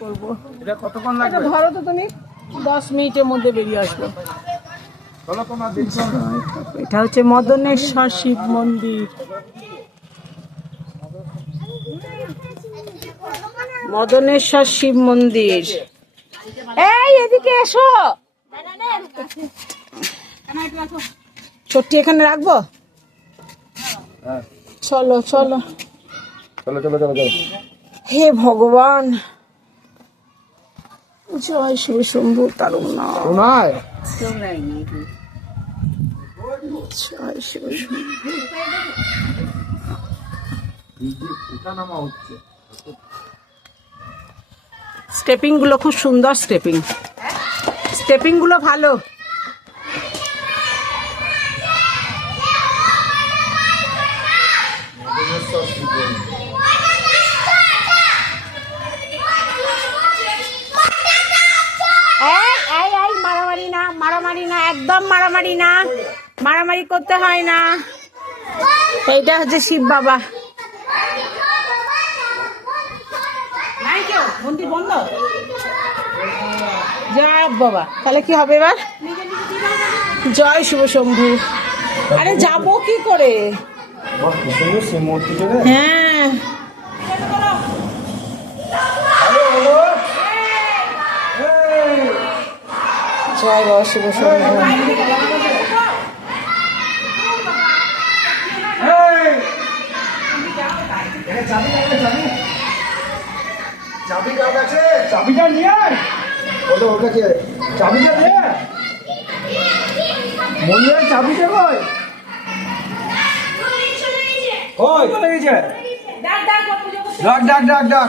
করবো। এটা কতক্ষণ লাগবে? ধরো তো তুমি, 10 মিনিটের মধ্যে বেরিয়ে আসবো। এটা হচ্ছে মদনেশ্বর শিব মন্দির। মদনেশ্বর শিব মন্দির। এই এদিকে এসো। ছোট্টি এখানে রাখবো। চলো চলো চলো চলো চলো চলো। হে ভগবান, জয় শিব শম্ভু তারুণা। জয় শিব শম্ভু। স্টেপিং গুলো খুব সুন্দর, স্টেপিং গুলো ভালো। মারামারি না, একদম মারামারি না, মারামারি করতে হয় না। এইটা হচ্ছে শিব বাবা। মন্দির বন্ধ। জয় বাবা, তাহলে কি হবে এবার? জয় শিব শম্ভু। আরে যাবো কি করে? হ্যাঁ জয় বাবা শিব শম্ভু। চাবিটা নিয়ে আয়। ওটা কে? চাবিটা দে। মন্দিরের চাবিটা কই? কই চলে গেছে? ডাক ডাক ডাক ডাক ডাক।